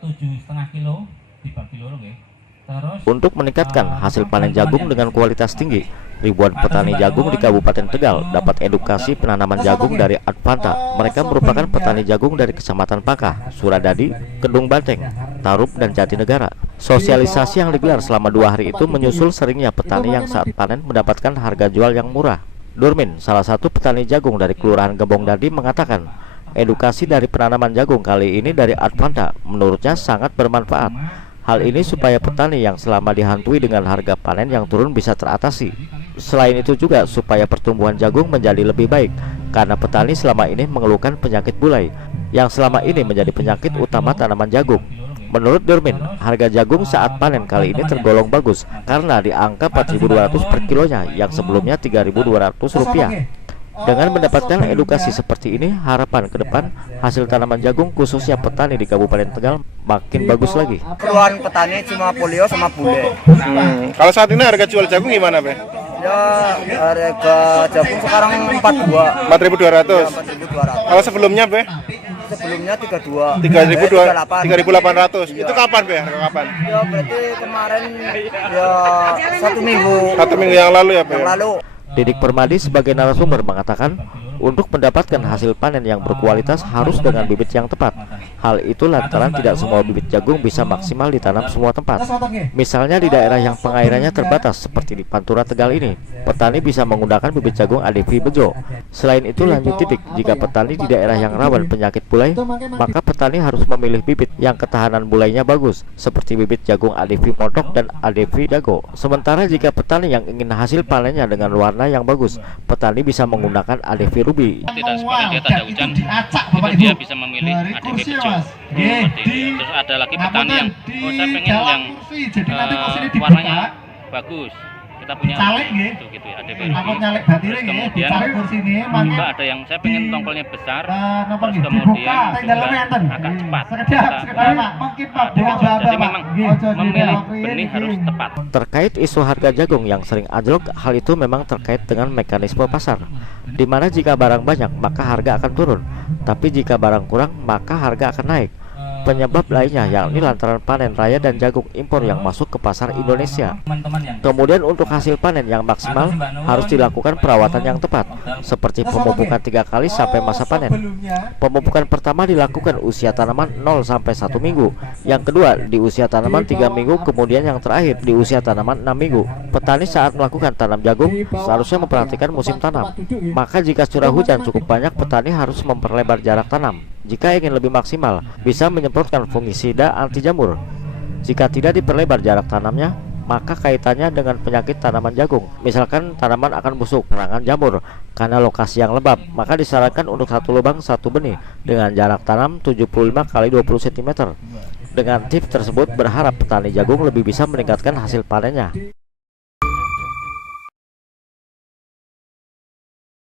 7,5 kilo dibagi loro nggih. Terus Untuk meningkatkan hasil panen jagung dengan kualitas tinggi, ribuan petani jagung di Kabupaten Tegal dapat edukasi penanaman jagung dari Advanta. Mereka merupakan petani jagung dari Kecamatan Pakah, Suradadi, Kedung Banteng, Tarup, dan Jatinegara. Sosialisasi yang digelar selama 2 hari itu menyusul seringnya petani yang saat panen mendapatkan harga jual yang murah. Durmin, salah satu petani jagung dari Kelurahan Gebong Dadi, mengatakan edukasi dari penanaman jagung kali ini dari Advanta menurutnya sangat bermanfaat. Hal ini supaya petani yang selama dihantui dengan harga panen yang turun bisa teratasi. Selain itu juga supaya pertumbuhan jagung menjadi lebih baik, karena petani selama ini mengeluhkan penyakit bulai yang selama ini menjadi penyakit utama tanaman jagung. Menurut Durmin, harga jagung saat panen kali ini tergolong bagus karena di angka 4.200 per kilonya yang sebelumnya Rp3.200. Dengan mendapatkan edukasi seperti ini, harapan ke depan hasil tanaman jagung khususnya petani di Kabupaten Tegal makin bagus lagi. Keluhan petani cuma polio sama bule. Kalau saat ini harga jual jagung gimana, Be? Ya, harga jagung sekarang 42. 4.200. 4.200. Kalau sebelumnya, Be? Sebelumnya 32. 3.200. Itu kapan, Be? Harga kapan? Ya berarti kemarin ya 1 minggu. 1 minggu yang lalu ya, Be? Yang lalu. Didik Permadi sebagai narasumber mengatakan, untuk mendapatkan hasil panen yang berkualitas harus dengan bibit yang tepat. Hal itu lantaran tidak semua bibit jagung bisa maksimal ditanam semua tempat. Misalnya di daerah yang pengairannya terbatas seperti di Pantura Tegal ini, petani bisa menggunakan bibit jagung ADV Bejo. Selain itu, lanjut titik, jika petani di daerah yang rawan penyakit bulai, maka petani harus memilih bibit yang ketahanan bulainya bagus, seperti bibit jagung ADV Montok dan ADV Dago. Sementara jika petani yang ingin hasil panennya dengan warna yang bagus, petani bisa menggunakan ADV Ruby. Tidak sebagai dia tanda hujan, itu dia bisa memilih ADV Bejo. Seperti itu. Terus ada lagi petani yang, saya pengen yang warnanya bagus. Kita punya itu gitu ya, ADV Ruby. Terus kemudian juga ada yang saya pengen tongkolnya besar, terus kemudian juga agak cepat. Jadi memang memilih benih harus tepat. Terkait isu harga jagung yang sering anjlok, hal itu memang terkait dengan mekanisme pasar, di mana jika barang banyak maka harga akan turun, tapi jika barang kurang maka harga akan naik. Penyebab lainnya yakni lantaran panen raya dan jagung impor yang masuk ke pasar Indonesia. Kemudian untuk hasil panen yang maksimal harus dilakukan perawatan yang tepat, seperti pemupukan 3 kali sampai masa panen. Pemupukan pertama dilakukan usia tanaman 0 sampai 1 minggu, yang kedua di usia tanaman 3 minggu, kemudian yang terakhir di usia tanaman 6 minggu. Petani saat melakukan tanam jagung seharusnya memperhatikan musim tanam. Maka jika curah hujan cukup banyak, petani harus memperlebar jarak tanam. Jika ingin lebih maksimal, bisa menyemprotkan fungisida anti jamur. Jika tidak diperlebar jarak tanamnya, maka kaitannya dengan penyakit tanaman jagung. Misalkan tanaman akan busuk, serangan jamur. Karena lokasi yang lembab, maka disarankan untuk satu lubang satu benih dengan jarak tanam 75 x 20 cm. Dengan tips tersebut, berharap petani jagung lebih bisa meningkatkan hasil panennya.